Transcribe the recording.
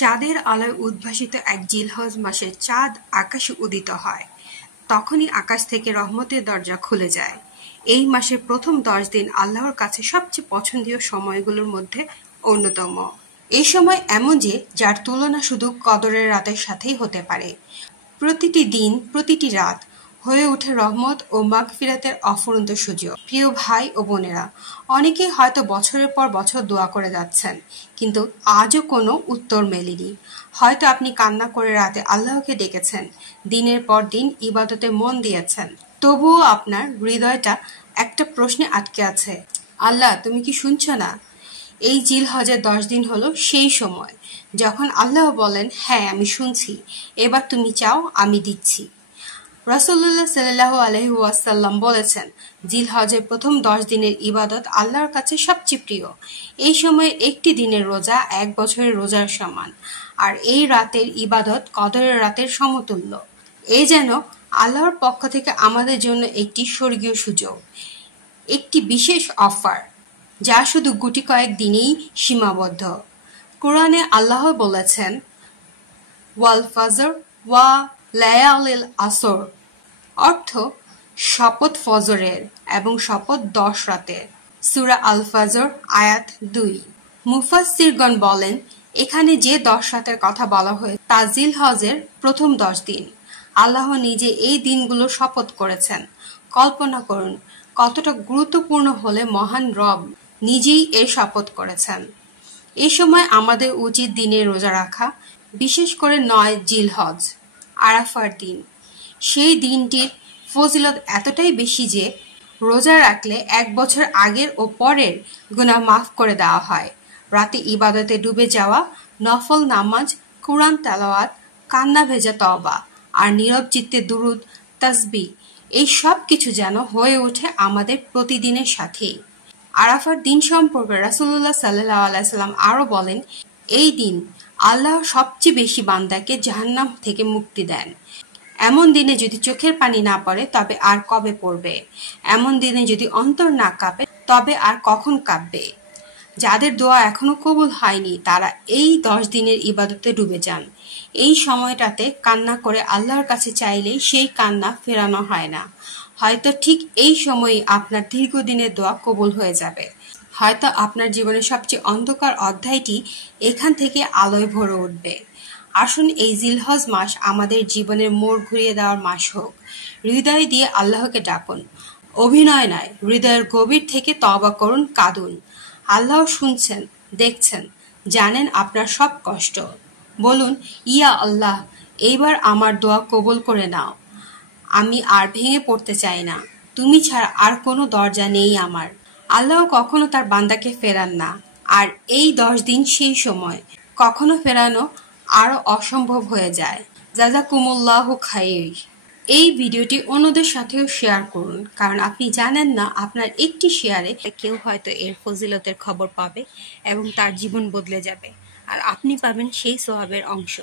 চাঁদের আলোয় উদ্ভাসিত এক জিলহজ মাসে চাঁদ আকাশে উদিত হয়। তখনই আকাশ থেকে রহমতের দরজা খুলে যায়। এই মাসের প্রথম 10 দিন আল্লাহর কাছে সবচেয়ে পছন্দীয় সময়গুলোর মধ্যে অন্যতম। এই সময় এমন যে যার তুলনা শুধু কদরের রাতের সাথেই হতে পারে। প্রতিটি দিন, প্রতিটি রাত হয়ে ওঠে রহমত ও মাগফিরাতের অফুরন্ত সুযোগ। প্রিয় ভাই ও বোনেরা, অনেকেই হয়তো বছরের পর বছর দোয়া করে যাচ্ছেন, কিন্তু আজও কোনো উত্তর মেলেনি। হয়তো আপনি কান্না করে রাতে আল্লাহকে ডেকেছেন, দিনের পর দিন ইবাদতে মন দিয়েছেন, তবুও আপনার হৃদয়টা একটা প্রশ্নে আটকে আছে, আল্লাহ তুমি কি শুনছো না? এই জিলহজের 10 দিন হলো সেই সময় যখন আল্লাহ বলেন, হ্যাঁ আমি শুনছি, এবার তুমি চাও আমি দিচ্ছি। রাসূলুল্লাহ সাল্লাল্লাহু আলাইহি ওয়াসাল্লাম বলেছেন, জিলহজের প্রথম 10 দিনের ইবাদত আল্লাহর কাছে সবচেয়ে প্রিয়। এই সময়ে একটি দিনের রোজা 1 বছরের রোজার সমান, আর এই রাতের ইবাদত কদরের রাতের সমতুল্য। এই যেন আল্লাহর পক্ষ থেকে আমাদের জন্য একটি স্বর্গীয় সুযোগ, একটি বিশেষ অফার, যা শুধু গুটি কয়েক দিনেই সীমাবদ্ধ। কোরআনে আল্লাহ বলেছেন, ওয়াল ফজর ওয়া লায়ালিল আসর, অর্থ শপথ ফজরের এবং শপথ 10 রাতের। সূরা আল ফজর আয়াত 2। মুফাসসিরগণ বলেন, এখানে যে 10 রাতের কথা বলা হয়েছে তা জিলহজের প্রথম 10 দিন। আল্লাহ নিজে এই দিনগুলো শপথ করেছেন। কল্পনা করুন কতটা গুরুত্বপূর্ণ হলে মহান রব নিজেই এর শপথ করেছেন। এই সময় আমাদের উচিত দিনে রোজা রাখা, বিশেষ করে 9 জিলহজ, আরাফার দিন। সেই দিনটির ফজিলত এতটাই বেশি যে রোজা রাখলে 1 বছর আগের ও পরের গুনাহ মাফ করে দেওয়া হয়। রাতে ইবাদতে ডুবে যাওয়া, নফল নামাজ, কুরআন তেলাওয়াত, কান্না ভেজা তওবা আর নীরব চিত্তে দুরুদ, তাসবিহ, এই সব কিছু যেন হয়ে ওঠে আমাদের প্রতিদিনের সাথেই। আরাফার দিন সম্পর্কে রাসূলুল্লাহ সাল্লাল্লাহু আলাইহি ওয়াসাল্লাম আরো বলেন, এই দিন আল্লাহ সবচেয়ে বেশি বান্দাকে জাহান্নাম থেকে মুক্তি দেন। এমন দিনে যদি চোখের পানি না পড়ে তবে আর কবে পড়বে? এমন দিনে যদি অন্তর না কাঁপে তবে আর কখন কাঁপবে? যাদের দোয়া এখনো কবুল হয়নি তারা এই 10 দিনের ইবাদতে ডুবে যান। এই সময়টাতে কান্না করে আল্লাহর কাছে চাইলেই সেই কান্না ফেরানো হয় না। হয়তো ঠিক এই সময়ই আপনার দীর্ঘদিনের দোয়া কবুল হয়ে যাবে। হয়তো আপনার জীবনের সবচেয়ে অন্ধকার অধ্যায়টি এখান থেকে আলোয় ভরে উঠবে। আসুন এই জিলহজ মাস আমাদের জীবনের মোড় ঘুরিয়ে দেওয়ার মাস হোক। হৃদয় দিয়ে আল্লাহকে ডাকুন, অভিনয় নয়, হৃদয়ের গভীর থেকে তওবা করুন, কাঁদুন। আল্লাহ শুনছেন, দেখছেন, জানেন আপনার সব কষ্ট। বলুন, ইয়া আল্লাহ, এইবার আমার দোয়া কবুল করে নাও। আমি আর ভেঙে পড়তে চাই না। তুমি ছাড়া আর কোনো দরজা নেই আমার। আল্লাহ কখনো তার বান্দাকে ফেরান না, আর এই 10 দিন সেই সময়। কখনো ফেরানো আরো অসম্ভব হয়ে যায়। জাযাকুমুল্লাহু খাইর। এই ভিডিওটি অন্যদের সাথেও শেয়ার করুন, কারণ আপনি জানেন না আপনার একটি শেয়ারে কেউ হয়তো এর ফজিলতের খবর পাবে এবং তার জীবন বদলে যাবে, আর আপনি পাবেন সেই সওয়াবের অংশ।